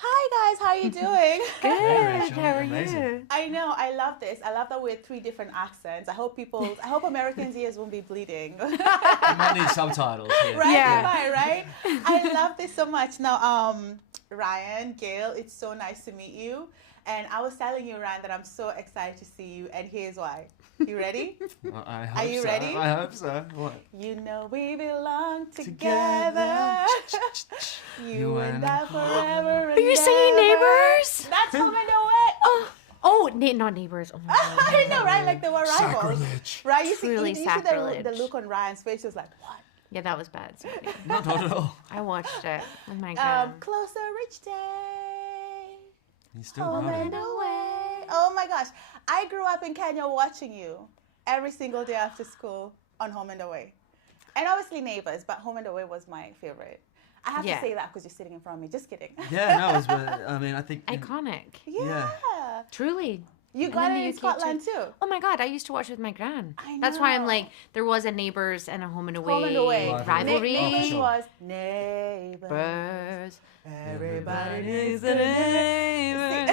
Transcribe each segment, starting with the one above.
Hi guys, how are you doing? Good. Rachel, How are amazing. you? I know, I love this. I love that we're three different accents. I hope Americans' ears won't be bleeding. We might need subtitles here. Right? Yeah. Am I right? I love this so much. Now, Ryan, Gail, it's so nice to meet you. And I was telling you, Ryan, that I'm so excited to see you, and here's why. You ready? Well, I hope Are you so. ready? I hope so. What? You know we belong Together. together. You and I forever. Are you singing Neighbors? That's Home and Away. Oh, not Neighbors. Oh my God. I know, right? Like they were rivals. Sacrilege. Right? You see, Truly you see sacrilege. the look on Ryan's face. He was like, what? Yeah, that was bad. Sorry. Not at all. I watched it with my grand. Closer each day. He's still Home running. and away. Oh my gosh. I grew up in Kenya watching you every single day after school on Home and Away. And obviously Neighbors, but Home and Away was my favorite. I have Yeah. to say that because you're sitting in front of me. Just kidding. Yeah, no, it was. I mean, I think. Iconic. Yeah. Truly. You And got then it the in UK Scotland too. Oh my God, I used to watch with my gran. I That's why I'm know. like, there was a Neighbors and a Home and Away, Home and Away. rivalry. Neighbors sure. was Neighbors. Neighbors. Everybody needs a a neighbor.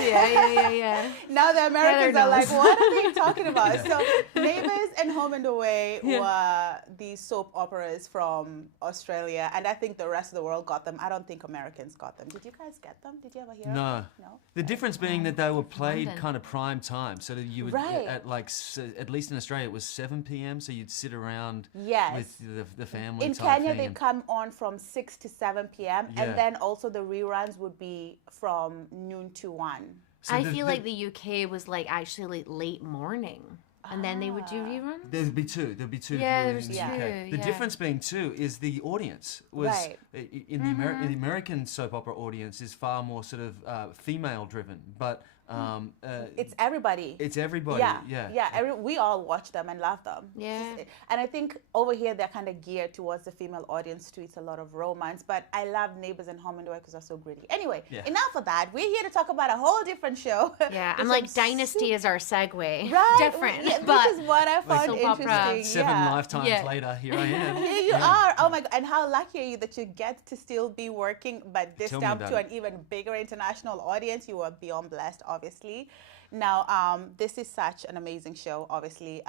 Yeah. Now the Americans they're are like, knows. what are they talking about? So Neighbours and Home and Away Yeah. were these soap operas from Australia, and I think the rest of the world got them. I don't think Americans got them. Did you guys get them? Did you ever hear of No. them? No. The difference being that they were played London. kind of prime time, so that you would Right. at like at least in Australia it was 7 p.m. So you'd sit around Yes. with the family. In type Kenya, thing they and- come on from 6 to 7 p.m. Yeah. And then also the reruns would be from noon to 1. so I feel like the UK was like actually late morning. And then they would do reruns? There'd be two. There'd be two. Yeah, there viewings was in the two, UK. The yeah. difference being too is the audience was Right. in the American soap opera audience is far more sort of female driven, but It's everybody. it's everybody. We all watch them and love them. Yeah. And I think over here they're kind of geared towards the female audience too. It's a lot of romance, but I love Neighbours and Home and Away because they're so gritty. Anyway, Yeah. enough of that. We're here to talk about a whole different show. Yeah, With I'm like, some Dynasty is our segue. Right. Different. Yeah, but this is what I found soap opera. interesting. 7 yeah. lifetimes Yeah. later, here I am. Here you are. Oh my God. And how lucky are you that you get to still be working, but this Tell me time about to it. an even bigger international audience. You are beyond blessed, obviously. Now, this is such an amazing show, obviously.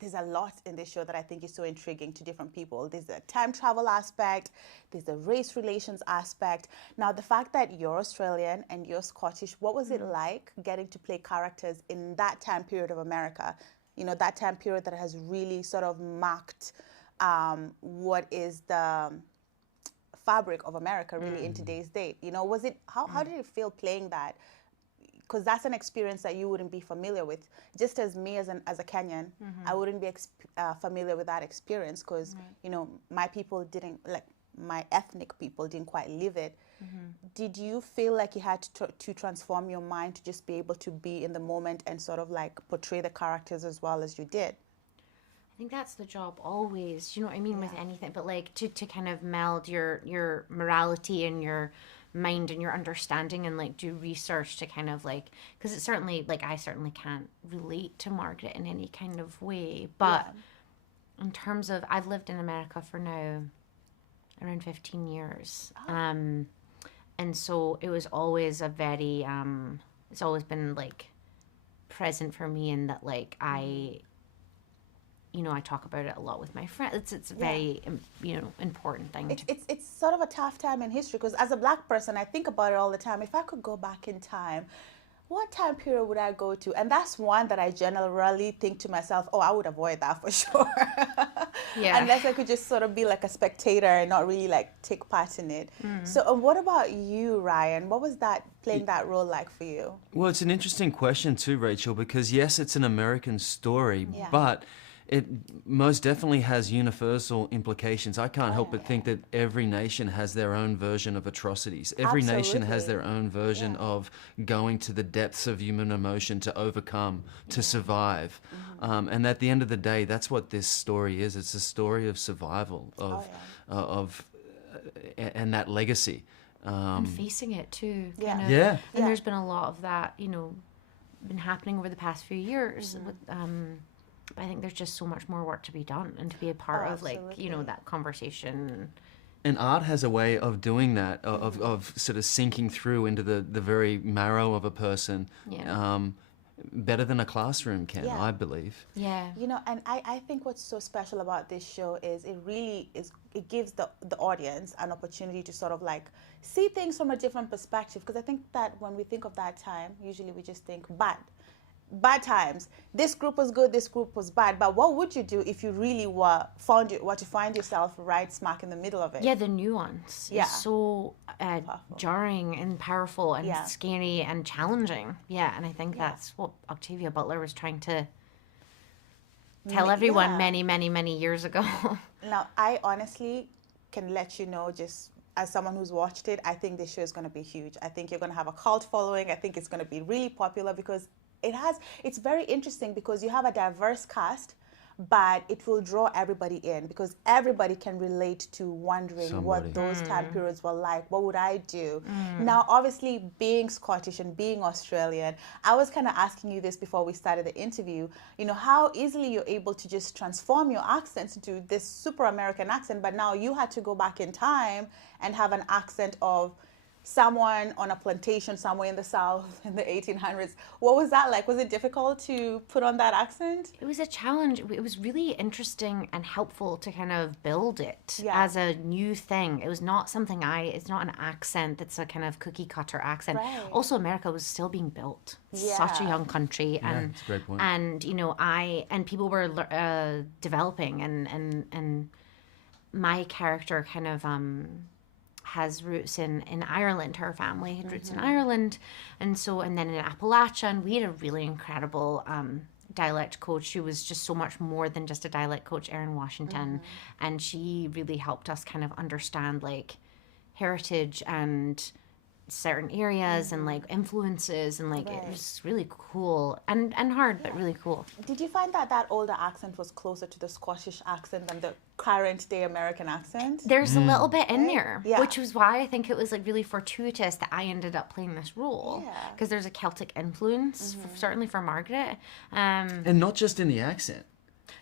There's a lot in this show that I think is so intriguing to different people. There's a time travel aspect. There's a race relations aspect. Now, the fact that you're Australian and you're Scottish, what was it like getting to play characters in that time period of America? You know, that time period that has really sort of marked what is the fabric of America really in today's date. You know, was it, how did it feel playing that? Because that's an experience that you wouldn't be familiar with. Just as me as a Kenyan, I wouldn't be familiar with that experience because, you know, my people didn't, like my ethnic people didn't quite live it. Did you feel like you had to transform your mind to just be able to be in the moment and sort of like portray the characters as well as you did? I think that's the job always, you know what I mean, with anything, but like to kind of meld your morality and your mind and your understanding and like do research to kind of like, because it's certainly like I certainly can't relate to Margaret in any kind of way, but in terms of, I've lived in America for now around 15 years, and so it was always a very it's always been like present for me in that like I talk about it a lot with my friends. It's a very, important thing. It's sort of a tough time in history because as a Black person, I think about it all the time. If I could go back in time, what time period would I go to? And that's one that I generally think to myself, oh, I would avoid that for sure. Yeah. Unless I could just sort of be like a spectator and not really like take part in it. So what about you, Ryan? What was that, playing that role like for you? Well, it's an interesting question too, Rachel, because yes, it's an American story, Yeah. but it most definitely has universal implications. I can't help but think that every nation has their own version of atrocities. Every nation has their own version of going to the depths of human emotion to overcome, to survive. And at the end of the day, that's what this story is. It's a story of survival, and that legacy. And facing it too. Kind of. Yeah. And there's been a lot of that, been happening over the past few years. With, but I think there's just so much more work to be done and to be a part of, like, absolutely. that conversation. And art has a way of doing that, of sort of sinking through into the very marrow of a person, better than a classroom can, Yeah. I believe. Yeah. You know, and I think what's so special about this show is it gives the audience an opportunity to sort of like see things from a different perspective. Because I think that when we think of that time, usually we just think bad times. This group was good, this group was bad. But what would you do if you really were to find yourself right smack in the middle of it? Yeah, the nuance Yeah. is so jarring and powerful and Yeah. scary and challenging. Yeah, and I think that's what Octavia Butler was trying to tell everyone Yeah. many, many, many years ago. Now, I honestly can let you know, just as someone who's watched it, I think this show is going to be huge. I think you're going to have a cult following. I think it's going to be really popular because it's very interesting because you have a diverse cast, but it will draw everybody in because everybody can relate to wondering what those time periods were like. What would I do? Now, obviously, being Scottish and being Australian, I was kind of asking you this before we started the interview, you know, how easily you're able to just transform your accents into this super American accent, but now you had to go back in time and have an accent of someone on a plantation somewhere in the South in the 1800s. What was that like? Was it difficult to put on that accent? It was a challenge. It was really interesting and helpful to kind of build it Yeah. as a new thing. It was not something it's not an accent that's a kind of cookie cutter accent. Right. Also, America was still being built. Such a Yeah. young country. And, that's a great point. And, you know, people were developing and my character kind of, has roots in Ireland. Her family had roots in Ireland, and then in Appalachia, and we had a really incredible dialect coach who was just so much more than just a dialect coach, Erin Washington, and she really helped us kind of understand like heritage and certain areas and like influences and like it was really cool and hard but really cool. Did you find that older accent was closer to the Scottish accent than the current day American accent? There's a little bit in there, Yeah. which was why I think it was like really fortuitous that I ended up playing this role Yeah. because there's a Celtic influence, certainly for Margaret. And not just in the accent.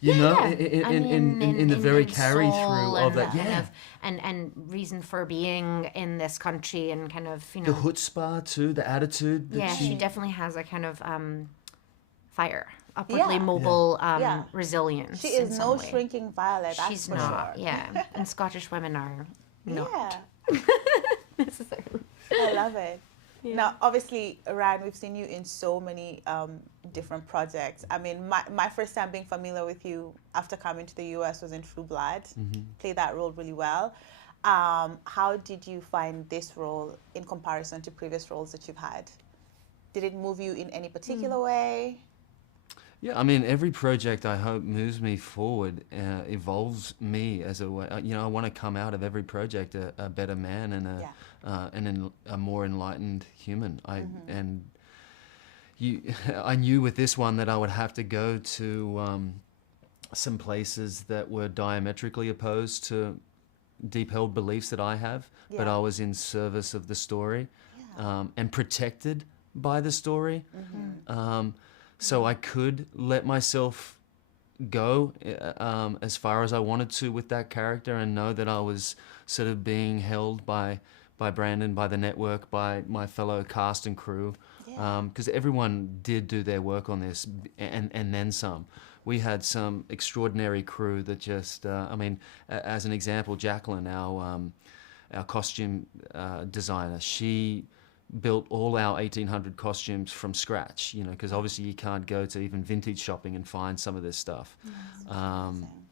You know, in the very carry through of that, kind of, and reason for being in this country and kind of, you the know, chutzpah too, the attitude. That yeah, she, she definitely has a kind of fire, upwardly mobile, resilience. She is in no some way. shrinking violet, that's She's for not, sure. yeah, and Scottish women are not Yeah, necessarily. I love it. Now, obviously, Ryan, we've seen you in so many different projects. I mean, my first time being familiar with you after coming to the US was in True Blood. Played that role really well. How did you find this role in comparison to previous roles that you've had? Did it move you in any particular way? Yeah, I mean, every project I hope moves me forward, evolves me as a way. You know, I want to come out of every project a better man and a more enlightened human. I knew with this one that I would have to go to some places that were diametrically opposed to deep held beliefs that I have, but I was in service of the story and protected by the story. So I could let myself go as far as I wanted to with that character and know that I was sort of being held by Brandon, by the network, by my fellow cast and crew, because everyone did do their work on this and then some. We had some extraordinary crew that just, I mean, as an example, Jacqueline, our costume designer, she built all our 1800 costumes from scratch, you know, because obviously you can't go to even vintage shopping and find some of this stuff.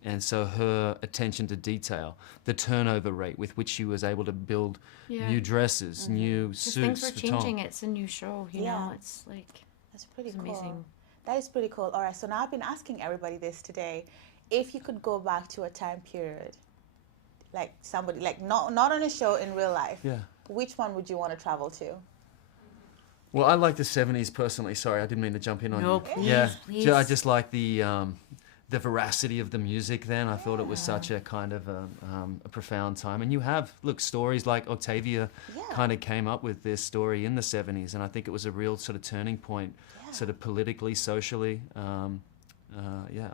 And so her attention to detail, the turnover rate with which she was able to build new dresses, new suits. Things were for Tom. changing. It's a new show, you know. It's like That's pretty it's cool. amazing. That is pretty cool. All right, so now I've been asking everybody this today. If you could go back to a time period, like somebody, like not on a show, in real life, which one would you want to travel to? Well, I like the 70s personally. Sorry, I didn't mean to jump in on No, you. please, please. I just like the veracity of the music then. I thought it was such a kind of a profound time. And you have, look, stories like Octavia kind of came up with this story in the 70s. And I think it was a real sort of turning point, sort of politically, socially. I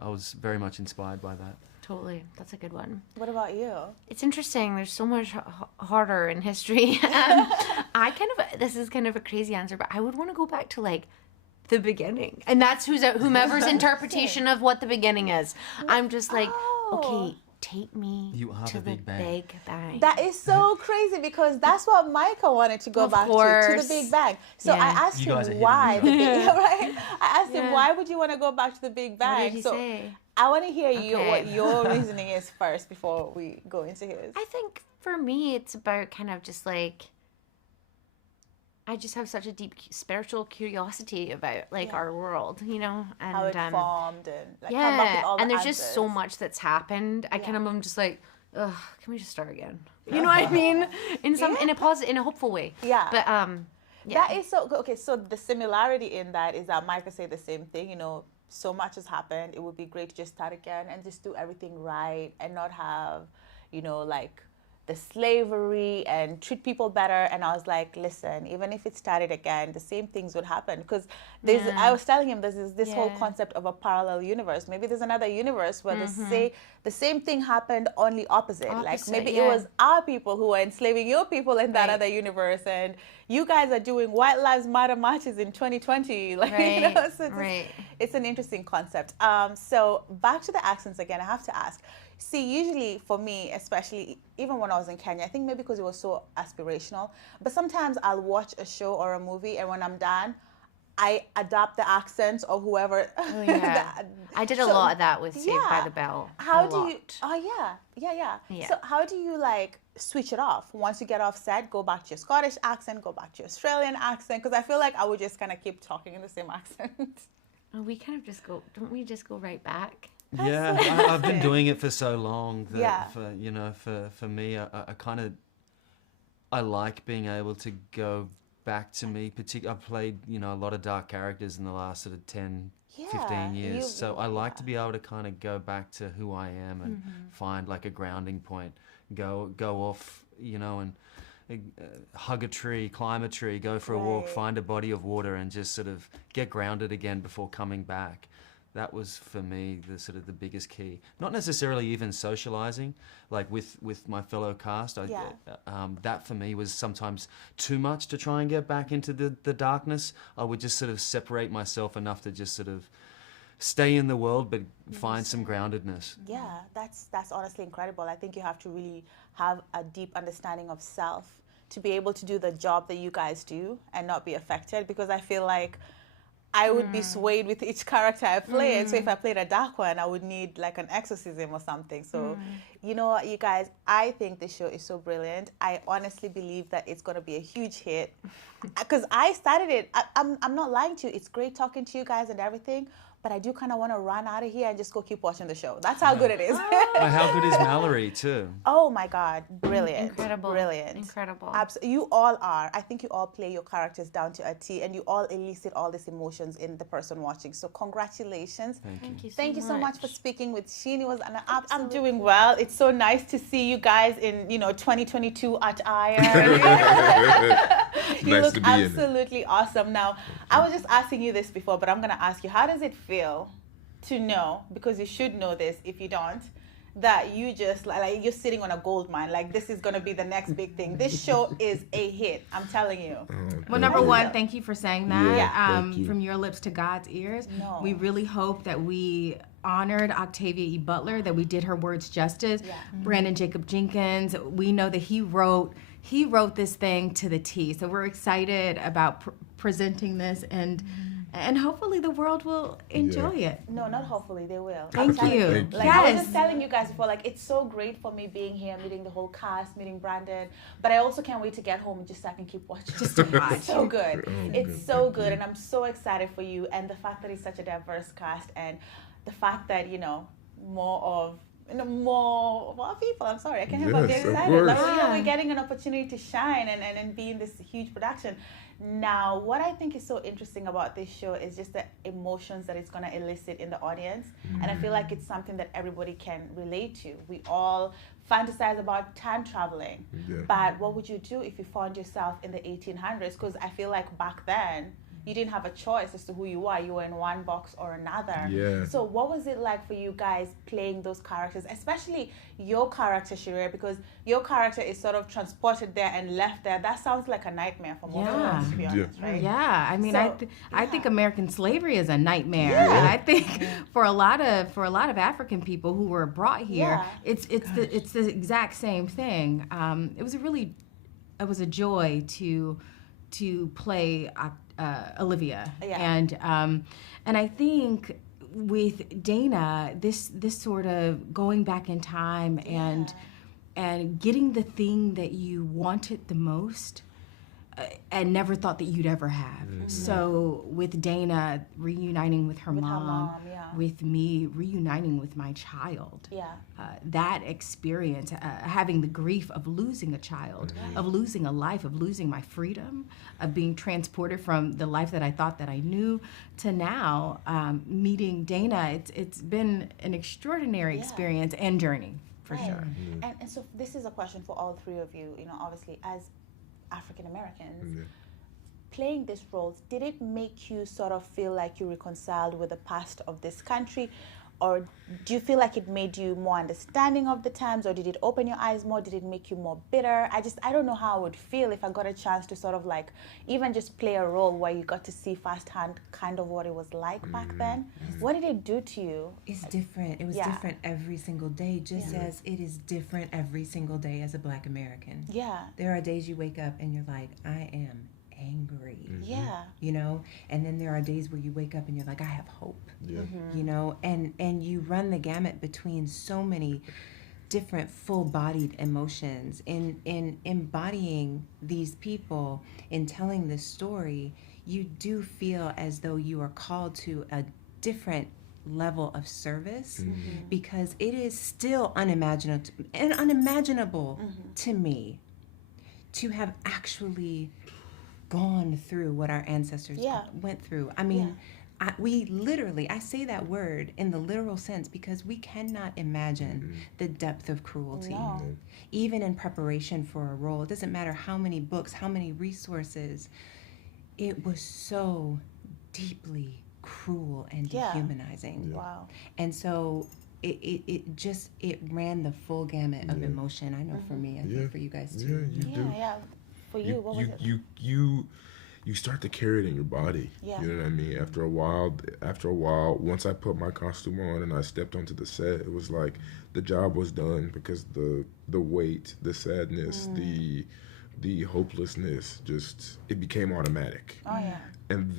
was very much inspired by that. Totally. That's a good one. What about you? It's interesting. There's so much horror in history. This is kind of a crazy answer, but I would want to go back to like the beginning. And that's whomever's interpretation of what the beginning is. I'm just like, okay, take me to the Big Bang. That is so crazy because that's what Micah wanted to go Of back to course. the Big Bang. So I asked You him guys are why the hitting Big right? I asked him why would you want to go back to the Big Bang? What did he so say? I want to hear Okay. what your reasoning is first before we go into his. I think for me, it's about kind of just like, I just have such a deep spiritual curiosity about like our world, you know, and How it formed and like come back with all the and there's just so answers. much that's happened. I kind of am just like, ugh, can we just start again? You know what I mean? In a hopeful way. Yeah. But That is so good. Okay, so the similarity in that is that Micah said the same thing, you know, so much has happened. It would be great to just start again and just do everything right and not have, you know, like the slavery and treat people better. And I was like, listen, even if it started again, the same things would happen. Because I was telling him there's this whole concept of a parallel universe. Maybe there's another universe where the same thing happened, only opposite. Like maybe it was our people who were enslaving your people in that other universe, and you guys are doing White Lives Matter marches in 2020. Like, you know, so it's an interesting concept. So back to the accents again, I have to ask. See, usually for me, especially even when I was in Kenya, I think maybe because it was so aspirational, but sometimes I'll watch a show or a movie and when I'm done, I adapt the accents of whoever. Oh, yeah. I did a lot of that with Saved by the Bell. How do you? Oh yeah. Yeah. So how do you like switch it off? Once you get off set, go back to your Scottish accent, go back to your Australian accent, because I feel like I would just kind of keep talking in the same accent. Oh, we kind of just go. Don't we just go right back? Yeah, I've been doing it for so long that for me, I kind of I like being able to go back to me. I've played a lot of dark characters in the last sort of 10, 15 years, so I like to be able to kind of go back to who I am and find like a grounding point. Go off, and hug a tree, climb a tree, go for a walk, find a body of water, and just sort of get grounded again before coming back. That was for me the biggest key. Not necessarily even socializing, like with my fellow cast. That for me was sometimes too much to try and get back into the darkness. I would just sort of separate myself enough to just sort of stay in the world, but find some groundedness. Yeah, that's honestly incredible. I think you have to really have a deep understanding of self to be able to do the job that you guys do and not be affected, because I feel like I would be swayed with each character I played. So if I played a dark one, I would need like an exorcism or something. So, you know what, you guys, I think this show is so brilliant. I honestly believe that it's going to be a huge hit. Because I started it. I'm not lying to you. It's great talking to you guys and everything. But I do kind of want to run out of here and just go keep watching the show. That's how good it is. How good is Mallory too? Oh my God, brilliant. Incredible. Brilliant. Incredible. You all are. I think you all play your characters down to a T, and you all elicit all these emotions in the person watching. So congratulations. Thank you so much for speaking with Sheen. It was an absolute. I'm doing well. It's so nice to see you guys in 2022 attire. You look absolutely awesome. Now, I was just asking you this before, but I'm going to ask you, how does it feel to know, because you should know this if you don't, that you just like you're sitting on a gold mine, like this is going to be the next big thing. This show is a hit, I'm telling you. Well, number one, thank you for saying that. Yeah. From your lips to God's ears. No. We really hope that we honored Octavia E. Butler, that we did her words justice. Brandon Jacob Jenkins, we know that he wrote this thing to the T. So we're excited about presenting this, and hopefully the world will enjoy it. No, not hopefully, they will. Thank you. Like, I was just telling you guys before, like, it's so great for me being here, meeting the whole cast, meeting Brandon, but I also can't wait to get home just so I can keep watching. Just to watch. It's so good. It's so good, and I'm so excited for you, and the fact that it's such a diverse cast, and the fact that, more people. I'm sorry, I can't help but get excited. Like, we're getting an opportunity to shine and be in this huge production. Now, what I think is so interesting about this show is just the emotions that it's going to elicit in the audience. And I feel like it's something that everybody can relate to. We all fantasize about time traveling. But what would you do if you found yourself in the 1800s? Because I feel like back then, you didn't have a choice as to who you are. You were in one box or another. Yeah. So what was it like for you guys playing those characters, especially your character, Sharia, because your character is sort of transported there and left there. That sounds like a nightmare for most of us, to be honest, right? Yeah, I mean, So, I think American slavery is a nightmare, Yeah. and I think for a lot of African people who were brought here, it's the exact same thing. It was a joy to play Olivia, and I think with Dana, this sort of going back in time and getting the thing that you wanted the most and never thought that you'd ever have. So with Dana reuniting with her mom, with me reuniting with my child, that experience, having the grief of losing a child, of losing a life, of losing my freedom, of being transported from the life that I thought that I knew to now meeting Dana, it's been an extraordinary experience and journey, for sure. And so this is a question for all three of you, obviously, as African Americans, playing these roles, did it make you sort of feel like you reconciled with the past of this country? Or do you feel like it made you more understanding of the times, or did it open your eyes more? Did it make you more bitter? I don't know how I would feel if I got a chance to sort of like even just play a role where you got to see firsthand kind of what it was like back then. What did it do to you? It's different. It was different every single day, just as it is different every single day as a Black American. Yeah. There are days you wake up and you're like, I am angry. Yeah. And then there are days where you wake up and you're like, I have hope. And you run the gamut between so many different full-bodied emotions. In embodying these people, in telling this story, you do feel as though you are called to a different level of service, because it is still unimaginable to me to have actually gone through what our ancestors went through. I mean, I say that word in the literal sense because we cannot imagine the depth of cruelty. No. Even in preparation for a role, it doesn't matter how many books, how many resources, it was so deeply cruel and dehumanizing. Wow. And so it ran the full gamut of emotion. I know for me, I think for you guys too. Yeah, you do. Yeah. For you, what was it? You start to carry it in your body. Yeah. You know what I mean? After a while, once I put my costume on and I stepped onto the set, it was like the job was done, because the weight, the sadness, the hopelessness, it became automatic. Oh yeah. And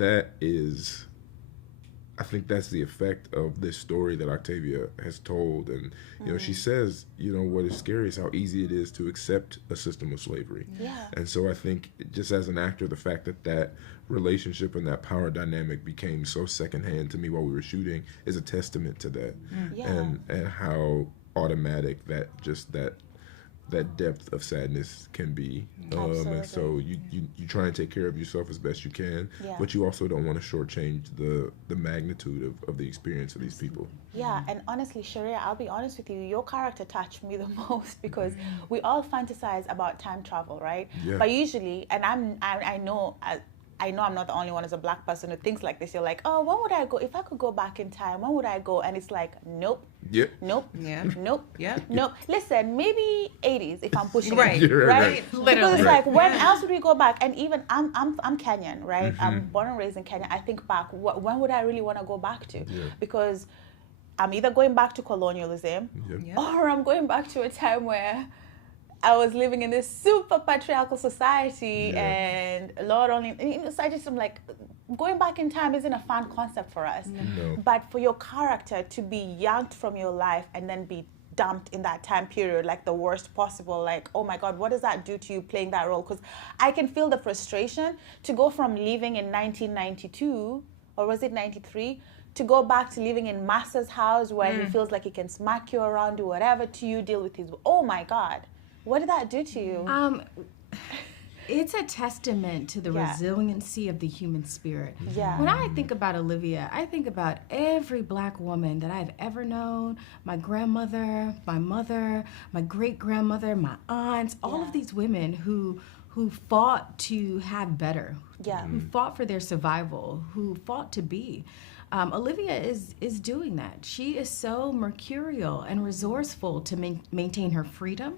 I think that's the effect of this story that Octavia has told. And, she says, what is scary is how easy it is to accept a system of slavery. Yeah. And so I think just as an actor, the fact that relationship and that power dynamic became so secondhand to me while we were shooting is a testament to that. And how automatic that depth of sadness can be. And so you try and take care of yourself as best you can, but you also don't want to shortchange the magnitude of the experience of these people. Yeah, and honestly, Sharia, I'll be honest with you, your character touched me the most, because we all fantasize about time travel, right? Yeah. But usually, and I know I'm not the only one as a Black person who thinks like this. You're like, oh, when would I go? If I could go back in time, when would I go? And it's like, nope. Yep. Nope. Yeah. Nope. Yeah. Nope. Listen, maybe 80s if I'm pushing Right. it, You're right? Literally. Because it's like, when else would we go back? And even I'm Kenyan, right? I'm born and raised in Kenya. I think back, when would I really want to go back to? Because I'm either going back to colonialism, or I'm going back to a time where I was living in this super patriarchal society, and Lord only, so I'm like, going back in time isn't a fun concept for us. No. But for your character to be yanked from your life and then be dumped in that time period, like the worst possible, like, oh my God, what does that do to you playing that role? Because I can feel the frustration to go from living in 1992, or was it 93, to go back to living in Master's house where he feels like he can smack you around, do whatever to you, deal with his, oh my God. What did that do to you? It's a testament to the resiliency of the human spirit. Yeah. When I think about Olivia, I think about every Black woman that I've ever known, my grandmother, my mother, my great-grandmother, my aunts, all of these women who who fought to have better, Yeah. who fought for their survival, who fought to be. Olivia is doing that. She is so mercurial and resourceful to maintain her freedom,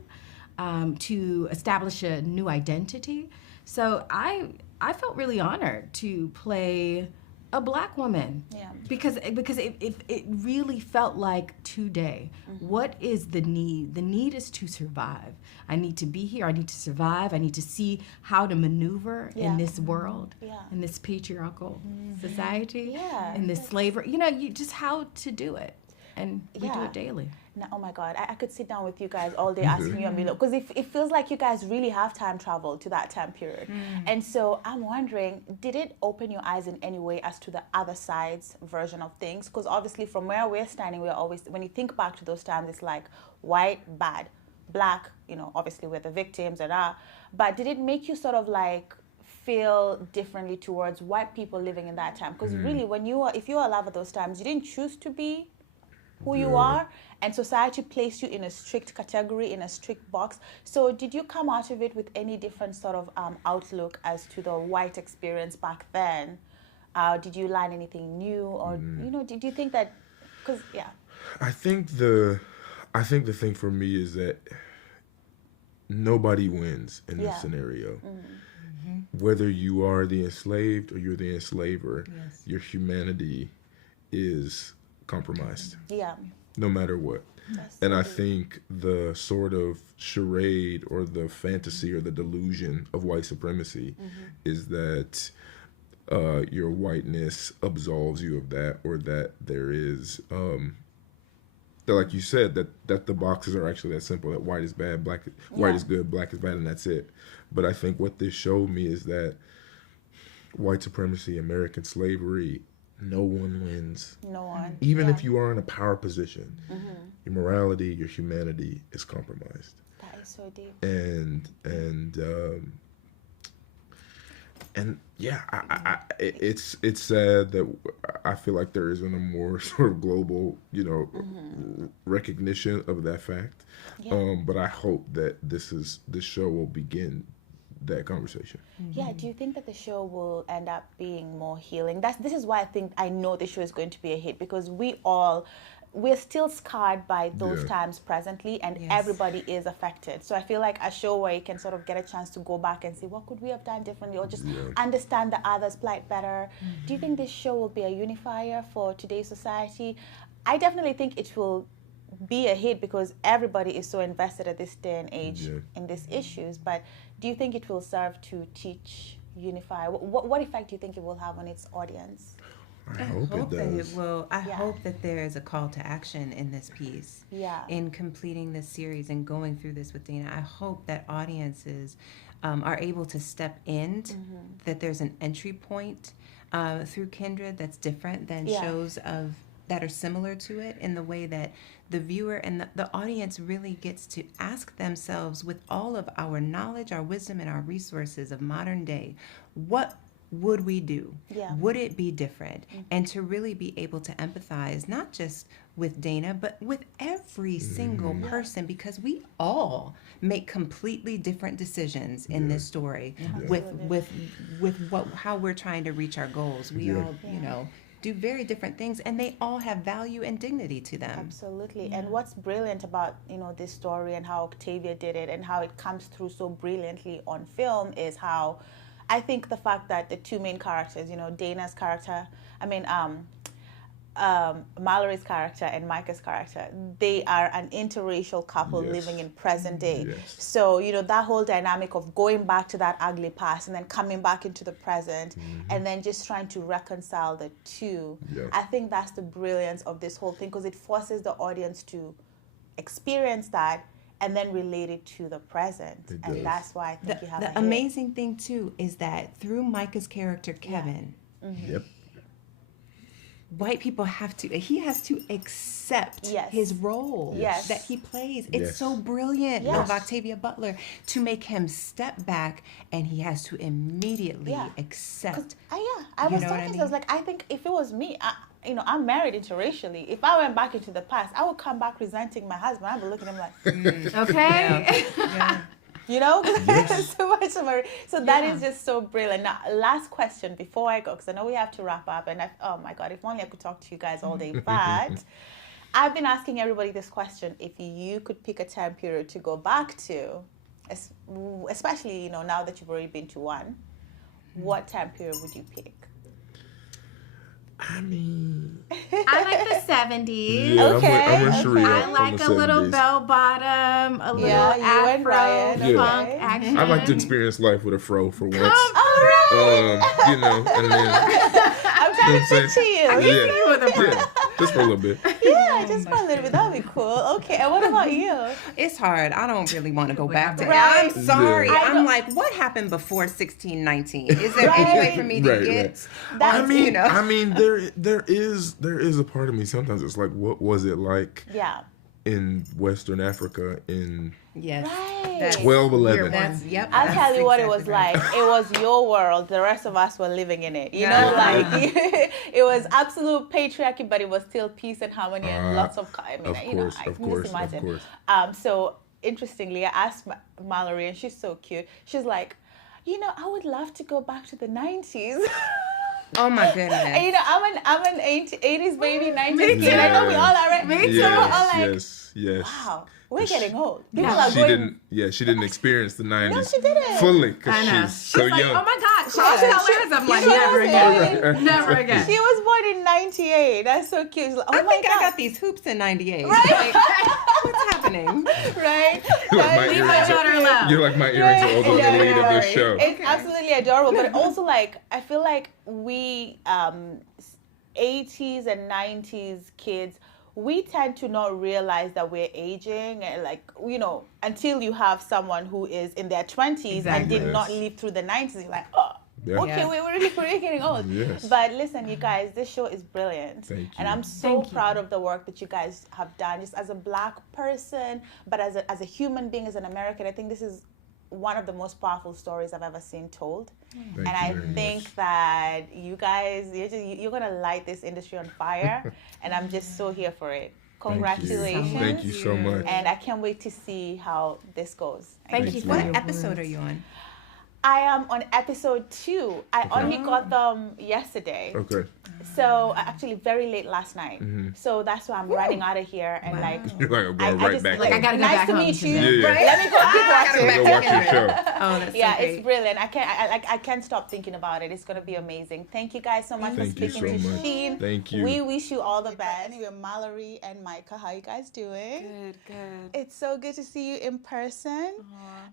to establish a new identity. So I felt really honored to play a Black woman. Yeah. Because it really felt like today. What is the need? The need is to survive. I need to be here. I need to survive. I need to see how to maneuver in this world, in this patriarchal society, in this slavery. You just how to do it. And we do it daily. Now, oh my God, I could sit down with you guys all day asking you and Milo, because it feels like you guys really have time travel to that time period. And so I'm wondering, did it open your eyes in any way as to the other side's version of things? Because obviously from where we're standing, we're always, when you think back to those times, it's like white, bad, Black, obviously we're the victims and but did it make you sort of like feel differently towards white people living in that time? Because really, if you were alive at those times, you didn't choose to be who you are, and society placed you in a strict category, in a strict box. So did you come out of it with any different sort of outlook as to the white experience back then? Did you learn anything new, or did you think that? Because I think the thing for me is that nobody wins in this scenario. Whether you are the enslaved or you're the enslaver, your humanity is compromised. Yeah. No matter what. And I think the sort of charade or the fantasy or the delusion of white supremacy is that your whiteness absolves you of that, or that there is that, like you said, that the boxes are actually that simple, that white is bad, white is good, Black is bad, and that's it. But I think what this showed me is that white supremacy, American slavery, no one wins. No one. Even if you are in a power position, your morality, your humanity is compromised. That is so deep. And yeah, it's sad that I feel like there isn't a more sort of global, recognition of that fact. Yeah. But I hope that this show will begin that conversation. Yeah, do you think that the show will end up being more healing? This is why I know the show is going to be a hit, because we're still scarred by those times presently, and everybody is affected. So I feel like a show where you can sort of get a chance to go back and see what could we have done differently, or just understand the other's plight better. Do you think this show will be a unifier for today's society? I definitely think it will be a hit because everybody is so invested at this day and age in these issues. But do you think it will serve to teach, unify? What effect do you think it will have on its audience? I hope it that does. it will. I hope that there is a call to action in this piece. Yeah. In completing this series and going through this with Dana, I hope that audiences are able to step in, that there's an entry point through Kindred that's different than shows that are similar to it, in the way that the viewer and the audience really gets to ask themselves, with all of our knowledge, our wisdom, and our resources of modern day, what would we do? Yeah. Would it be different? And to really be able to empathize, not just with Dana, but with every single person, because we all make completely different decisions in this story with how we're trying to reach our goals. We all, do very different things, and they all have value and dignity to them. Absolutely. And what's brilliant about this story and how Octavia did it and how it comes through so brilliantly on film is how I think the fact that the two main characters, Dana's character, Mallory's character and Micah's character, they are an interracial couple living in present day. Yes. So, that whole dynamic of going back to that ugly past and then coming back into the present and then just trying to reconcile the two. Yeah. I think that's the brilliance of this whole thing, because it forces the audience to experience that and then relate it to the present. And that's why I think you have the amazing thing too is that through Micah's character, Kevin, white people he has to accept his role that he plays. It's so brilliant of Octavia Butler to make him step back, and he has to immediately accept. I was talking to I was like, I think if it was me, I'm married interracially. If I went back into the past, I would come back resenting my husband. I'd be looking at him like, okay. You know, Yes. so much of a, so that is just so brilliant. Now, last question before I go, because I know we have to wrap up, and oh my God, if only I could talk to you guys all day. But I've been asking everybody this question: if you could pick a time period to go back to, especially now that you've already been to one, what time period would you pick? I mean, I like the 70s. yeah, Okay, I'm with Sharia I on like the a little 70s. bell bottom, a little Yeah, you and afro, Ryan, funk okay. action. I like to experience life with a fro for once. All right. And then I'm trying to saying? picture you. yeah, just for a little bit. Yeah, just for a little bit. That would be cool. Okay, and what about you? It's hard. I don't really want to go back to Right. I'm sorry. Yeah. I'm like, what happened before 1619? Is there any way for me to Right, get That's- I mean, there is a part of me sometimes. It's like, what was it like Yeah. in Western Africa in Yes. Right. That's 1211? That's yep. I'll that's tell you what it exactly was right. like. It was your world. The rest of us were living in it. You know, Yeah. like it was absolute patriarchy, but it was still peace and harmony and lots of. I mean, Of you know, course, I of can course, just of imagine. course. So interestingly, I asked Mallory, and she's so cute. She's like, I would love to go back to the 90s. Oh my goodness. And, I'm an 80s baby, 90s kid. I know we all are, right? Me too. So we're all like, yes. wow, we're getting old. People are She going. didn't experience the 90s she didn't. fully because I know. she's so Like, young. oh my God, cross colors. I'm like, She never was again. born- Never again. She was born in 98. That's so cute. She's like, oh I my think God. I got these hoops in 98. Like, what's happening? Right? You're like, my Leave my earrings daughter are, alone. you're like my earrings are over the lead of this show. It's absolutely adorable, but also like I feel like we 80s and 90s kids, we tend to not realize that we're aging, and until you have someone who is in their 20s and Exactly. did not live through the 90s, you're like, oh. Yeah. Okay, Yeah. we're really getting old. Yes. But listen, you guys, this show is brilliant. Thank And you. I'm so proud of the work that you guys have done, just as a Black person, but as a human being, as an American. I think this is one of the most powerful stories I've ever seen told. Thank And you I very think much. that you guys, you're going to light this industry on fire. And I'm just so here for it. Congratulations. Thank you so much. And I can't wait to see how this goes. Thank you for What your episode are words. you on? I am on episode 2. I only got them yesterday. Okay. So actually very late last night. So that's why I'm running out of here and like You're like, I'm going I right just back like, I home. gotta go nice back to home meet to you. them. Yeah. Right? Let me go keep watching. Go watch your show. Oh, that's Yeah, so great. it's brilliant. I can't stop thinking about it. It's gonna be amazing. Thank you guys so much Thank for you speaking so to much. Sheen. Thank you. We wish you all the best. Anyway, Mallory and Micah, how you guys doing? Good. It's so good to see you in person.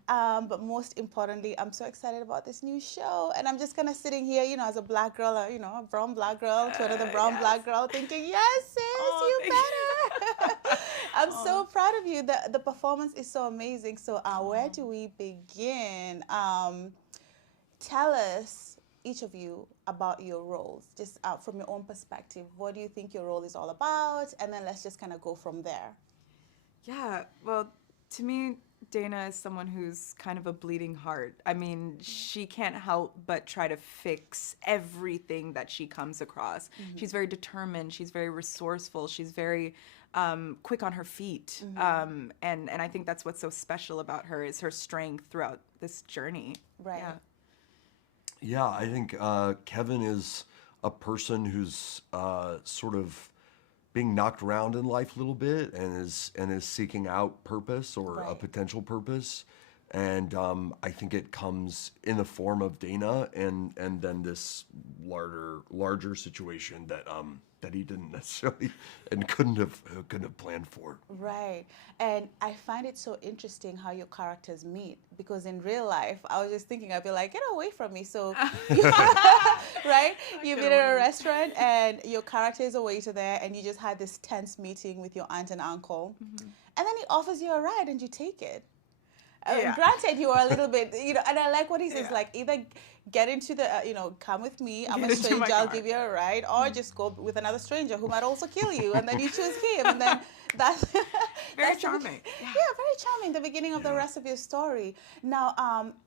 But most importantly, I'm so excited about this new show. And I'm just kind of sitting here, as a Black girl, a brown Black girl to another brown Black girl, thinking, yes, sis, you better. I'm so proud of you. The performance is so amazing. So where do we begin? Tell us, each of you, about your roles, just from your own perspective. What do you think your role is all about? And then let's just kind of go from there. Yeah, well, to me, Dana is someone who's kind of a bleeding heart. I mean, she can't help but try to fix everything that she comes across. She's very determined. She's very resourceful. She's very quick on her feet. And I think that's what's so special about her is her strength throughout this journey. Right. Yeah. Yeah, I think Kevin is a person who's sort of being knocked around in life a little bit and is seeking out purpose or a Right. potential purpose, and I think it comes in the form of Dana and then this larger situation that he didn't necessarily and couldn't have planned for. Right. And I find it so interesting how your characters meet, because in real life, I was just thinking, I'd be like, get away from me. So, right? You've been at a restaurant and your character is a waiter there and you just had this tense meeting with your aunt and uncle. And then he offers you a ride and you take it. Yeah. Granted, you are a little bit, and I like what he says, like either get into the, come with me, I'm a Get into my stranger, I'll car. give you a ride, or just go with another stranger who might also kill you, and then you choose him, and then Very charming. Yeah, very charming. The beginning of the rest of your story. Now,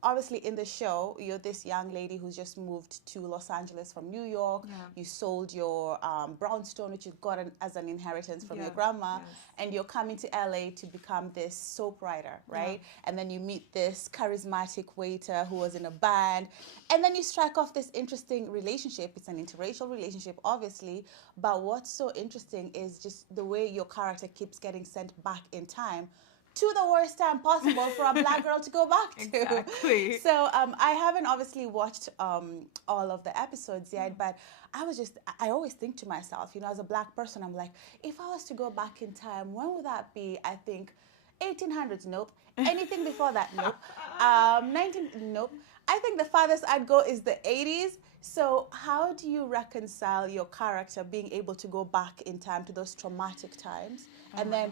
obviously, in the show, you're this young lady who's just moved to Los Angeles from New York. Yeah. You sold your brownstone, which you got as an inheritance from your Yeah. grandma, Yes. and you're coming to LA to become this soap writer, right? And then you meet this charismatic waiter who was in a band, and then you strike off this interesting relationship. It's an interracial relationship, obviously, but what's so interesting is just the way your character keeps getting sent back in time to the worst time possible for a black girl to go back to. Exactly. So I haven't obviously watched all of the episodes yet, but I always think to myself, as a black person, I'm like, if I was to go back in time, when would that be? I think 1800s, nope. Anything before that, nope. 19, nope. I think the farthest I'd go is the 80s. So how do you reconcile your character being able to go back in time to those traumatic times, and then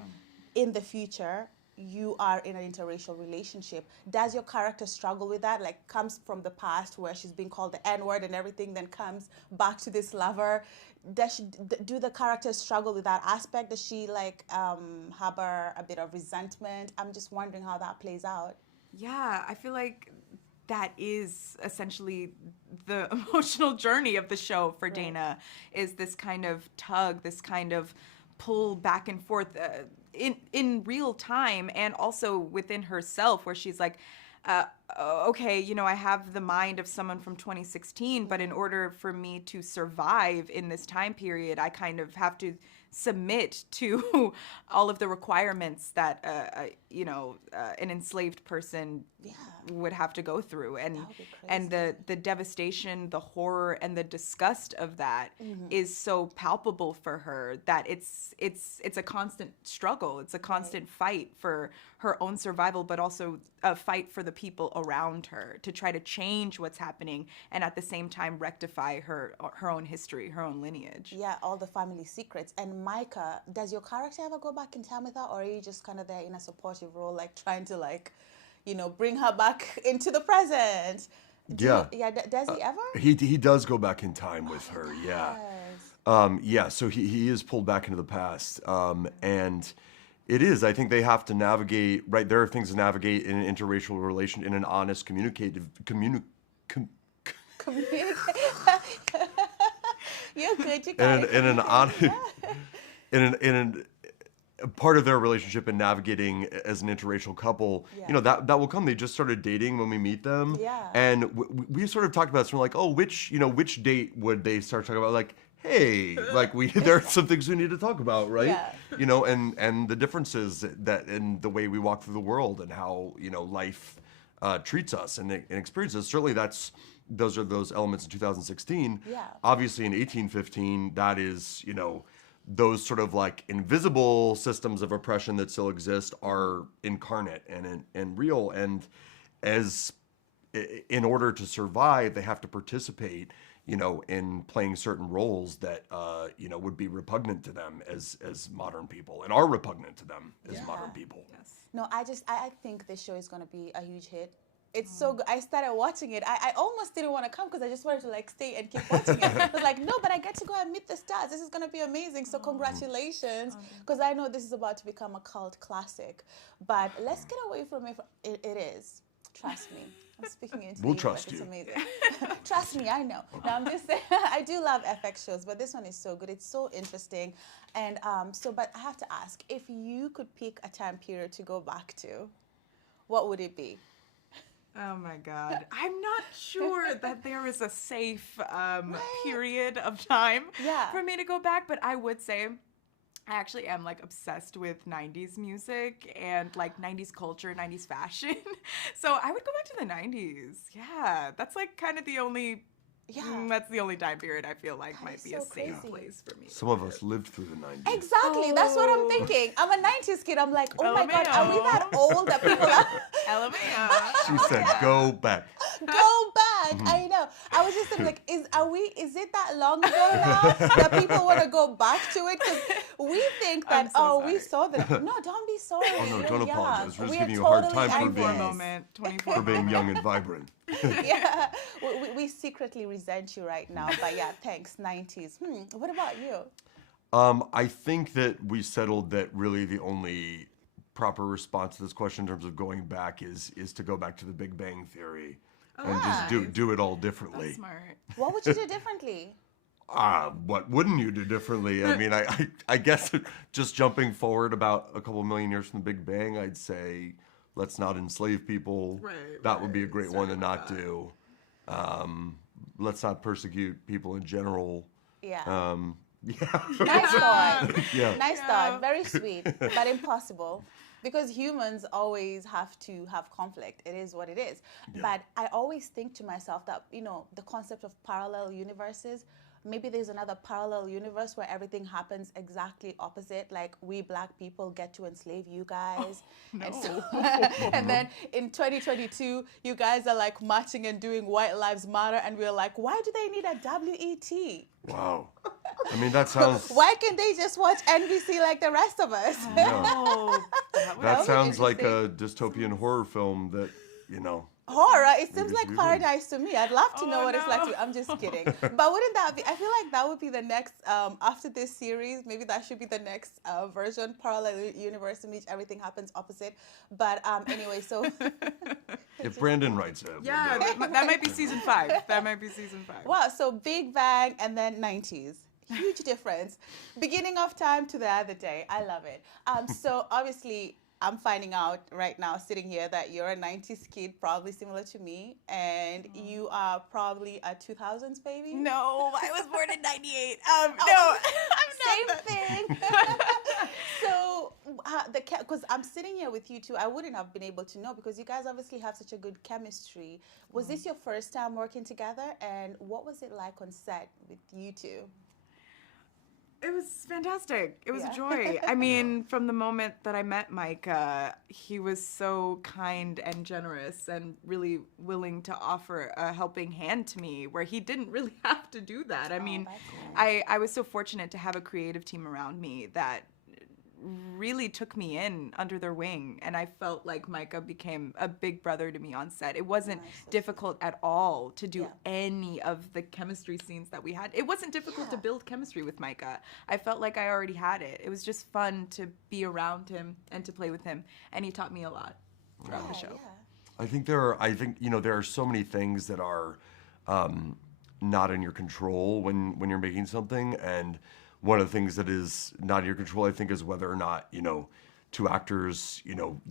in the future you are in an interracial relationship? Does your character struggle with that? Like, comes from the past where she's being called the N-word and everything, then comes back to this lover. Do the characters struggle with that aspect? Does she harbor a bit of resentment? I'm just wondering how that plays out. Yeah, I feel like that is essentially the emotional journey of the show for Dana, is this kind of tug, this kind of pull back and forth in real time, and also within herself, where she's like, okay, I have the mind of someone from 2016, but in order for me to survive in this time period, I kind of have to submit to all of the requirements that an enslaved person would have to go through, and the devastation, the horror, and the disgust of that is so palpable for her that it's a constant struggle. It's a constant fight for her own survival, but also a fight for the people around her to try to change what's happening, and at the same time rectify her own history, her own lineage. Yeah, all the family secrets. And Micah, does your character ever go back in time with her, or are you just kind of there in a supportive role, like trying to bring her back into the present? Does he ever? He does go back in time with her. Yeah. So he is pulled back into the past, and it is. I think they have to navigate. Right, there are things to navigate in an interracial relation, in an honest, communicative. You're good. You got it. In an honest, in a part of their relationship and navigating as an interracial couple, that will come. They just started dating when we meet them, and we sort of talked about this. We're like, oh, which date would they start talking about? Like, hey, there are some things we need to talk about, right? Yeah. And the differences that in the way we walk through the world and how life treats us and experiences. Certainly, those are those elements in 2016. Yeah. Obviously, in 1815, that is those sort of like invisible systems of oppression that still exist are incarnate and real, and as in order to survive, they have to participate in playing certain roles that would be repugnant to them as modern people, and are repugnant to them as modern people. Yes. No, I think this show is going to be a huge hit. It's so good. I started watching it. I almost didn't want to come because I just wanted to stay and keep watching it. I was like, no, but I get to go and meet the stars. This is going to be amazing. So congratulations, because I know this is about to become a cult classic. But let's get away from it. It is. Trust me. I'm speaking into We'll you, trust but it's you. amazing. Trust me, I know. Now I'm just saying, I do love FX shows, but this one is so good. It's so interesting. And but I have to ask, if you could pick a time period to go back to, what would it be? Oh my God. I'm not sure that there is a safe period of time for me to go back, but I would say I actually am obsessed with 90s music and 90s culture, 90s fashion. So I would go back to the 90s. Yeah, that's kind of the only that's the only time period I feel like might be a safe place for me. Some of us lived through the 90s. Exactly, that's what I'm thinking. I'm a 90s kid. I'm like, oh my God, are we that old that people are? LMAO. She said, go back. Go back. I know. I was just thinking, is it that long ago now that people want to go back to it? Because we think that, we saw that. No, don't be sorry. Oh, no, You're don't young. apologize. We're just We are giving you a hard totally time for envious. being, 24 for being young and vibrant. Yeah, we secretly resent you right now. But yeah, thanks, 90s. What about you? I think that we settled that really the only proper response to this question in terms of going back is to go back to the Big Bang Theory and just do it all differently. That's smart. What would you do differently? What wouldn't you do differently? I mean, I guess just jumping forward about a couple million years from the Big Bang, I'd say let's not enslave people. That would be a great one to not do. Let's not persecute people in general. Yeah. Yeah. Nice thought. Yeah. Nice thought. Very sweet, but impossible. Because humans always have to have conflict. It is what it is. Yeah. But I always think to myself that, the concept of parallel universes, maybe there's another parallel universe where everything happens exactly opposite. Like we Black people get to enslave you guys. And then in 2022, you guys are like marching and doing White Lives Matter. And we're like, why do they need a WET? Wow. I mean, that sounds... Why can't they just watch NBC like the rest of us? Oh, That sounds like a dystopian horror film that, Horror, it seems Maybe like we paradise to me. I'd love to know what it's like to. I'm just kidding. But wouldn't that be, I feel like that would be the next, after this series, maybe that should be the next version, parallel universe in which everything happens opposite. But anyway, so. if Brandon writes it. yeah, that might be season 5. That might be season 5. Wow, so Big Bang and then 90s. Huge difference. Beginning of time to the other day. I love it. So obviously, I'm finding out right now, sitting here, that you're a 90s kid, probably similar to me, and you are probably a 2000s baby. No, I was born in 98. No, same thing. So, because I'm sitting here with you two, I wouldn't have been able to know because you guys obviously have such a good chemistry. Was this your first time working together, and what was it like on set with you two? It was fantastic. It was Yeah. a joy. I mean, from the moment that I met Micah, he was so kind and generous and really willing to offer a helping hand to me where he didn't really have to do that. I mean, that's I was so fortunate to have a creative team around me that really took me in under their wing, and I felt like Micah became a big brother to me on set. It wasn't difficult at all to do any of the chemistry scenes that we had. It wasn't difficult to build chemistry with Micah. I felt like I already had it. It was just fun to be around him and to play with him, and he taught me a lot throughout the show. I think there are so many things that are not in your control when you're making something, and one of the things that is not in your control, I think, is whether or not, two actors,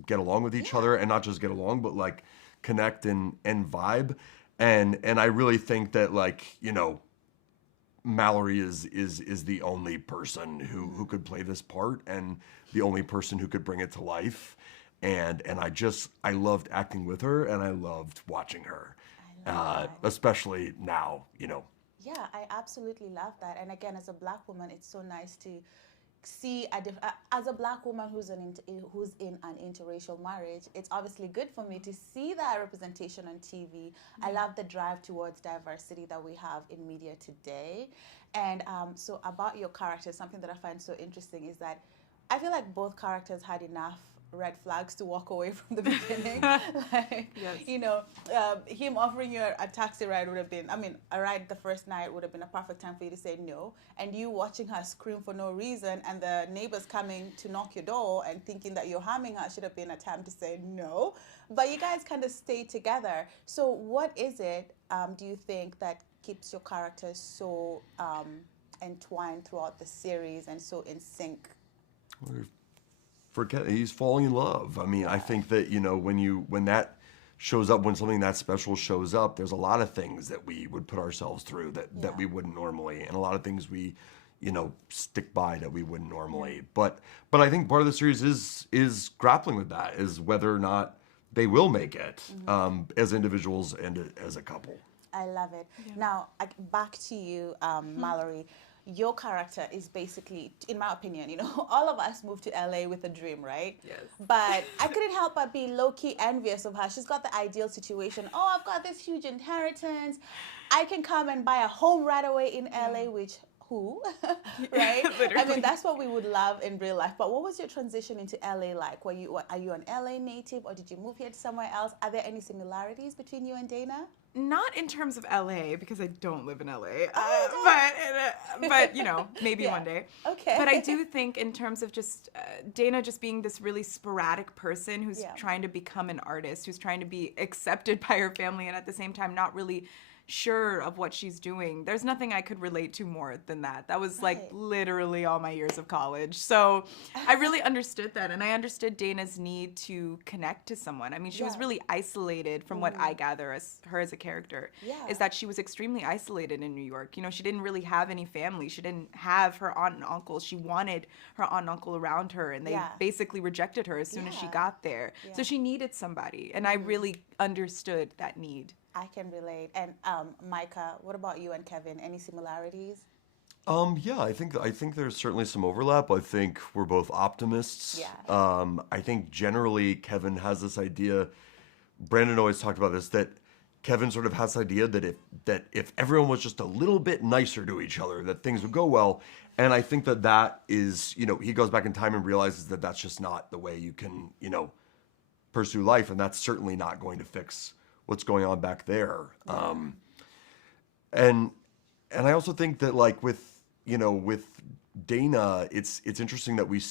get along with each other, and not just get along, but like connect and vibe. And I really think that, like, Mallory is the only person who could play this part, and the only person who could bring it to life. And I loved acting with her, and I loved watching her, especially now, Yeah, I absolutely love that. And again, as a Black woman, it's so nice to see as a Black woman who's in an interracial marriage. It's obviously good for me to see that representation on TV. I love the drive towards diversity that we have in media today. And so about your characters, something that I find so interesting is that I feel like both characters had enough red flags to walk away from the beginning. Like, him offering you a taxi ride would have been, a ride the first night would have been a perfect time for you to say no. And you watching her scream for no reason, and the neighbors coming to knock your door and thinking that you're harming her should have been a time to say no. But you guys kind of stayed together. So what is it, do you think, that keeps your characters so entwined throughout the series and so in sync? He's falling in love. I mean, I think that, when that shows up, when something that special shows up, there's a lot of things that we would put ourselves through that we wouldn't normally, and a lot of things we, stick by that we wouldn't normally. But I think part of the series is grappling with that, is whether or not they will make it as individuals and as a couple. I love it. Yeah. Now, back to you, Mallory. Your character is basically, in my opinion, all of us moved to LA with a dream, right? Yes. But I couldn't help but be low-key envious of her. She's got the ideal situation. Oh, I've got this huge inheritance. I can come and buy a home right away in LA, which, who? Right? Literally. That's what we would love in real life. But what was your transition into LA like? Are you an LA native, or did you move here to somewhere else? Are there any similarities between you and Dana? not in terms of LA because I don't live in LA, but you know, maybe one day. Okay. But I do think in terms of just Dana just being this really sporadic person who's trying to become an artist, who's trying to be accepted by her family, and at the same time not really sure of what she's doing. There's nothing I could relate to more than that. That was like literally all my years of college. So I really understood that, and I understood Dana's need to connect to someone. I mean, she was really isolated from what I gather as her as a character. Is that she was extremely isolated in New York. You know, she didn't really have any family. She didn't have her aunt and uncle. She wanted her aunt and uncle around her, and they basically rejected her as soon as she got there. So she needed somebody, and I really understood that need. I can relate. And Micah, what about you and Kevin? Any similarities? Yeah, I think there's certainly some overlap. I think we're both optimists. Yeah. I think generally Kevin has this idea. Brandon always talked about this, that Kevin sort of has this idea that if everyone was just a little bit nicer to each other, that things would go well. And I think that is, you know, he goes back in time and realizes that that's just not the way you can, you know, pursue life, and that's certainly not going to fix what's going on back there. And I also think that, like, with Dana, it's interesting that we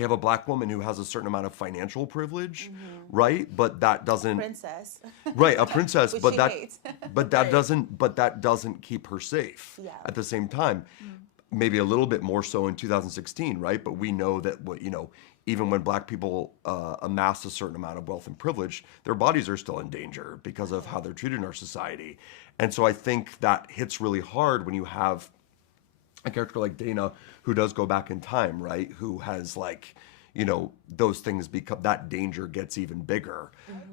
have a black woman who has a certain amount of financial privilege, right? But that doesn't Princess. right, a princess, Which but she that hates. that doesn't keep her safe. Yeah. At the same time, maybe a little bit more so in 2016, right? But we know that even when black people amass a certain amount of wealth and privilege, their bodies are still in danger because of how they're treated in our society. And so I think that hits really hard when you have a character like Dana who does go back in time, right? Who has, like, those things become, that danger gets even bigger.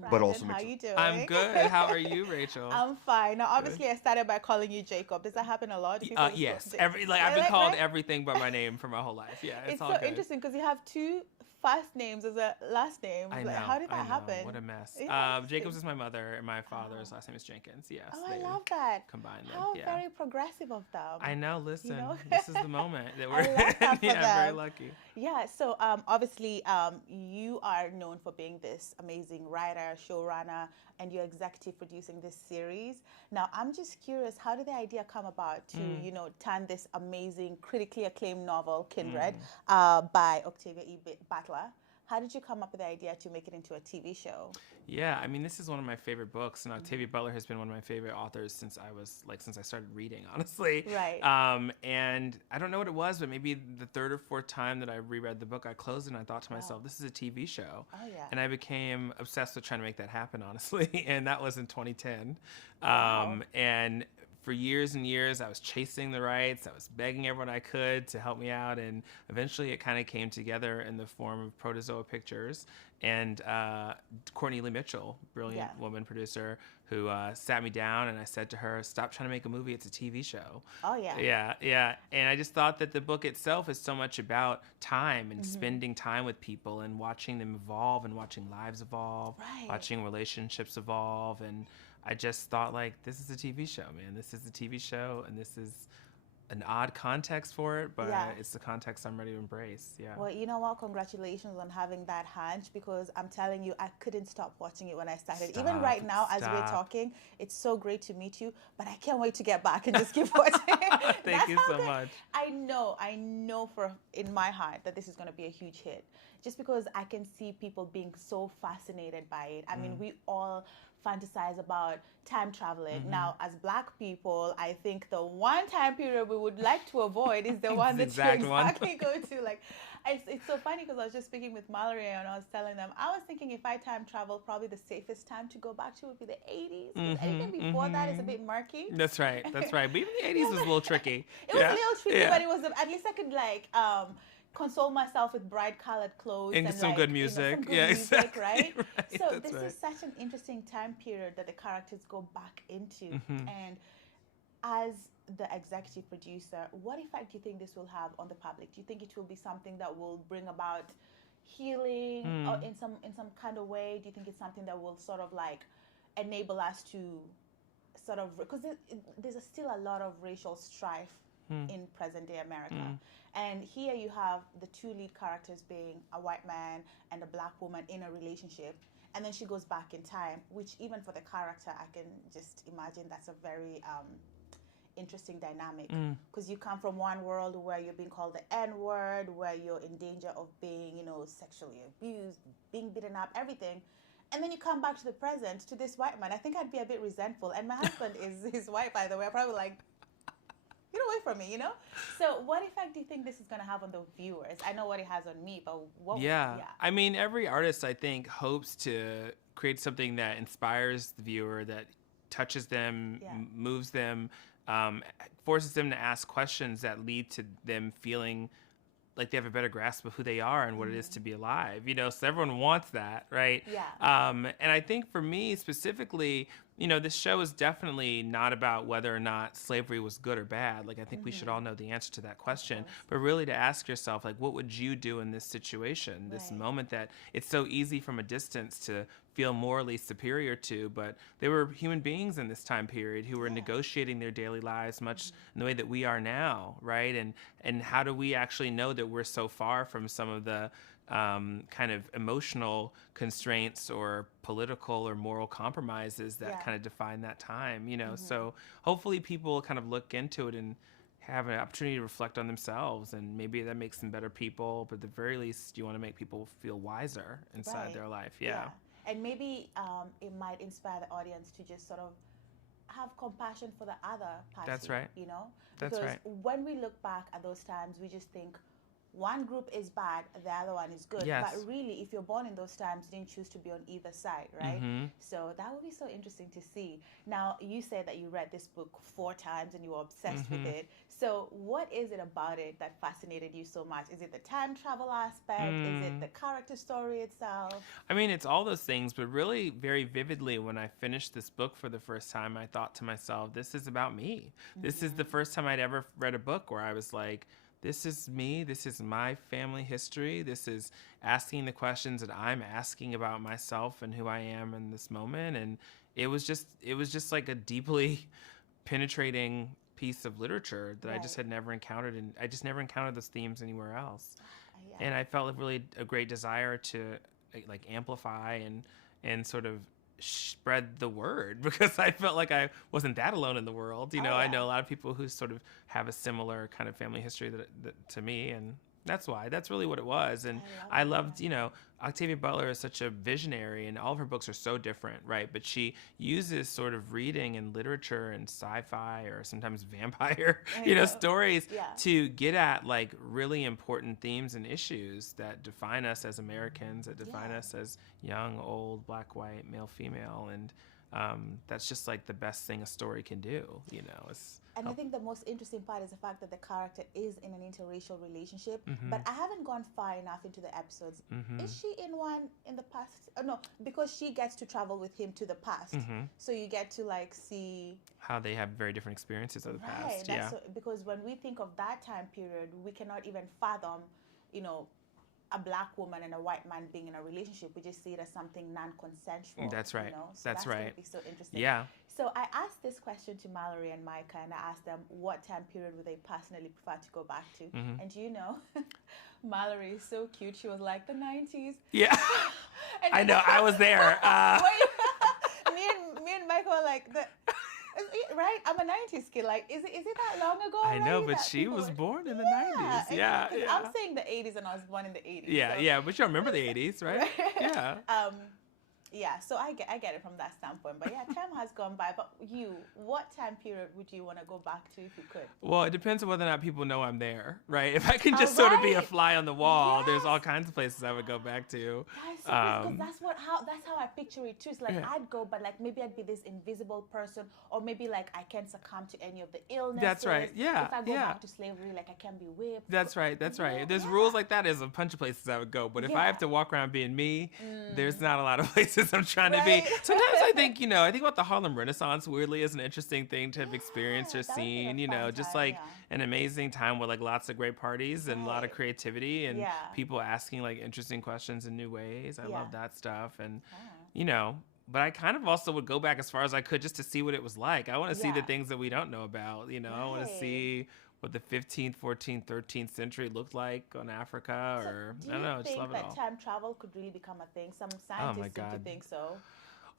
But also how makes you doing? I'm good. How are you, Rachel? I'm fine. Now, obviously, I started by calling you Jacob. Does that happen a lot? Do people Yes. just- I've been called right? everything but my name for my whole life. Yeah, It's all so good. interesting because you have two first names as a last name. I Like, know. how did that I know. happen? What a mess. Yeah, Jacobs is my mother, and my father's last name is Jenkins. Yes. Oh, I they love that. combined them. How Yeah. very progressive of them. I know. Listen, know? this is the moment that we're I love that for yeah, very them. lucky. Yeah, so obviously you are known for being this amazing writer, showrunner, and you're executive producing this series. Now, I'm just curious, how did the idea come about to, turn this amazing, critically acclaimed novel, Kindred, by Octavia E. Butler? How did you come up with the idea to make it into a TV show? Yeah, I mean, this is one of my favorite books, and Octavia Butler has been one of my favorite authors since I started reading, honestly. Right. And I don't know what it was, but maybe the third or fourth time that I reread the book, I closed it and I thought to myself, this is a TV show. Oh, yeah. And I became obsessed with trying to make that happen, honestly. And that was in 2010. And for years and years, I was chasing the rights. I was begging everyone I could to help me out. And eventually it kind of came together in the form of Protozoa Pictures and Courtney Lee Mitchell, brilliant woman producer, who sat me down, and I said to her, stop trying to make a movie. It's a TV show. Oh, yeah. Yeah. And I just thought that the book itself is so much about time and spending time with people and watching them evolve and watching lives evolve, watching relationships evolve. And I just thought, like, this is a TV show, man. This is a TV show, and this is an odd context for it, but it's the context I'm ready to embrace. Yeah. Well, you know what? Congratulations on having that hunch, because I'm telling you, I couldn't stop watching it when I started. Even right now, as we're talking, it's so great to meet you, but I can't wait to get back and just keep watching. Thank you so much. I know in my heart that this is going to be a huge hit, just because I can see people being so fascinated by it. I mean, we all fantasize about time traveling. Now, as Black people, I think the one time period we would like to avoid is the one that you exactly go to. Like, it's so funny because I was just speaking with Mallory and I was telling them, I was thinking if I time travel, probably the safest time to go back to would be the 80s. Because anything before that is a bit murky. That's right. But even the 80s was a little tricky. It was a little tricky, but it was at least I could console myself with bright colored clothes and some good music. Some good music, exactly. right? So That's this right. is such an interesting time period that the characters go back into. And as the executive producer, what effect do you think this will have on the public? Do you think it will be something that will bring about healing or in some kind of way? Do you think it's something that will sort of like enable us to sort of, because there's still a lot of racial strife in present day America. And here you have the two lead characters being a white man and a Black woman in a relationship. and then she goes back in time, which even for the character, I can just imagine that's a very interesting dynamic, because you come from one world where you're being called the N word, where you're in danger of being, sexually abused, being beaten up, everything. And then you come back to the present, to this white man. I think I'd be a bit resentful. And my husband is white, by the way. I'm probably like, get away from me, So what effect do you think this is going to have on the viewers? I know what it has on me, but what? Yeah. I mean, every artist, I think, hopes to create something that inspires the viewer, that touches them, moves them, forces them to ask questions that lead to them feeling like they have a better grasp of who they are and what it is to be alive. So everyone wants that, right? Yeah. And I think for me specifically, this show is definitely not about whether or not slavery was good or bad. Like, I think we should all know the answer to that question, but really to ask yourself, like, what would you do in this situation, this moment that it's so easy from a distance to feel morally superior to, but there were human beings in this time period who were negotiating their daily lives much in the way that we are now, right? And how do we actually know that we're so far from some of the kind of emotional constraints or political or moral compromises that kind of define that time, So hopefully people kind of look into it and have an opportunity to reflect on themselves, and maybe that makes them better people, but at the very least you want to make people feel wiser inside their life. Yeah. And maybe it might inspire the audience to just sort of have compassion for the other party. That's right. Because when we look back at those times, we just think one group is bad, the other one is good. Yes. But really, if you're born in those times, you didn't choose to be on either side, right? So that would be so interesting to see. Now, you said that you read this book 4 times and you were obsessed with it. So what is it about it that fascinated you so much? Is it the time travel aspect? Is it the character story itself? I mean, it's all those things, but really very vividly when I finished this book for the first time, I thought to myself, this is about me. This is the first time I'd ever read a book where I was like, this is me. This is my family history. This is asking the questions that I'm asking about myself and who I am in this moment. And it was just like a deeply penetrating piece of literature that I just had never encountered, and I just never encountered those themes anywhere else. And I felt really a great desire to like amplify and sort of spread the word, because I felt like I wasn't that alone in the world. I know a lot of people who sort of have a similar kind of family history that to me, and that's really what it was. And I loved, Octavia Butler is such a visionary, and all of her books are so different, right? But she uses sort of reading and literature and sci-fi or sometimes vampire, stories to get at like really important themes and issues that define us as Americans, that define us as young, old, black, white, male, female. And that's just like the best thing a story can do, And I think the most interesting part is the fact that the character is in an interracial relationship, but I haven't gone far enough into the episodes. Is she in one in the past? Oh, no, because she gets to travel with him to the past. So you get to like see how they have very different experiences of the past. Yeah. Because when we think of that time period, we cannot even fathom, a black woman and a white man being in a relationship. We just see it as something non-consensual. That's right. So that's right. Gonna be so interesting. Yeah. So I asked this question to Mallory and Micah, and I asked them what time period would they personally prefer to go back to. And do you know, Mallory is so cute. She was like the 90s. Yeah. I know. I was there. Me and Micah were like right? I'm a 90s kid. Like, is it that long ago? I know, but she was born in the 90s. Yeah. I'm saying the 80s, and I was born in the 80s. Yeah, so. But you remember the 80s, right? Yeah. Yeah, so I get it from that standpoint. But yeah, time has gone by. But what time period would you want to go back to if you could? Well, it depends on whether or not people know I'm there, right? If I can just sort of be a fly on the wall, there's all kinds of places I would go back to. Because that's how I picture it too. It's like I'd go, but like maybe I'd be this invisible person, or maybe like I can't succumb to any of the illnesses. That's right. Yeah. If I go back to slavery, like I can be whipped. That's right. That's right. If there's rules like that, there's a bunch of places I would go. But if I have to walk around being me, there's not a lot of places I'm trying to be. Sometimes I think about the Harlem Renaissance weirdly as an interesting thing to have experienced or seen, just like an amazing time with like lots of great parties and a lot of creativity and people asking like interesting questions in new ways. I love that stuff. And, but I kind of also would go back as far as I could just to see what it was like. I want to see the things that we don't know about, I want to see what the 15th, 14th, 13th century looked like on Africa, or Do I don't know, you just love think it that all. time travel could really become a thing? Some Oh scientists my seem to God. think so.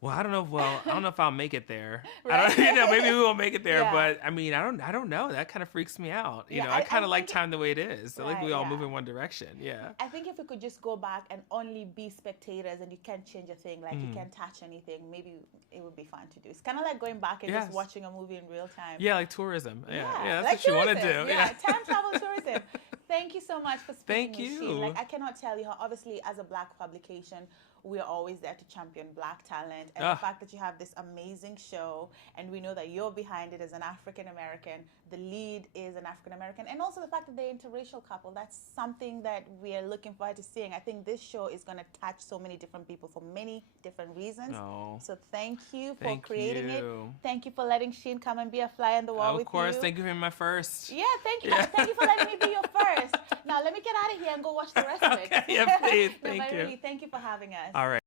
Well, I don't know. Well, I don't know if I'll make it there. Right. I don't, maybe we won't make it there. Yeah. But I mean, I don't know. That kind of freaks me out. You Yeah, know, I kind I of like think time the way it is. I like Right, we all yeah. move in one direction. Yeah. I think if we could just go back and only be spectators and you can't change a thing, like you can't touch anything, maybe it would be fun to do. It's kind of like going back and Yes. just watching a movie in real time. Yeah, like tourism. Yeah, that's like what you want to tourism. do. Yeah, time travel tourism. Thank you so much for speaking Thank with you. Sheen. Like, I cannot tell you how, obviously, as a Black publication, we're always there to champion Black talent. And the fact that you have this amazing show, and we know that you're behind it as an African American, the lead is an African American, and also the fact that they're an interracial couple, that's something that we are looking forward to seeing. I think this show is going to touch so many different people for many different reasons. Oh. So thank you for Thank creating you. it. Thank you for letting Sheen come and be a fly on the wall with you. Of course. Thank you for being my first. Yeah, thank you. Thank you for letting me be your first. Now let me get out of here and go watch the rest of it. Yeah, please. No, Thank but you. really, thank you for having us. All right.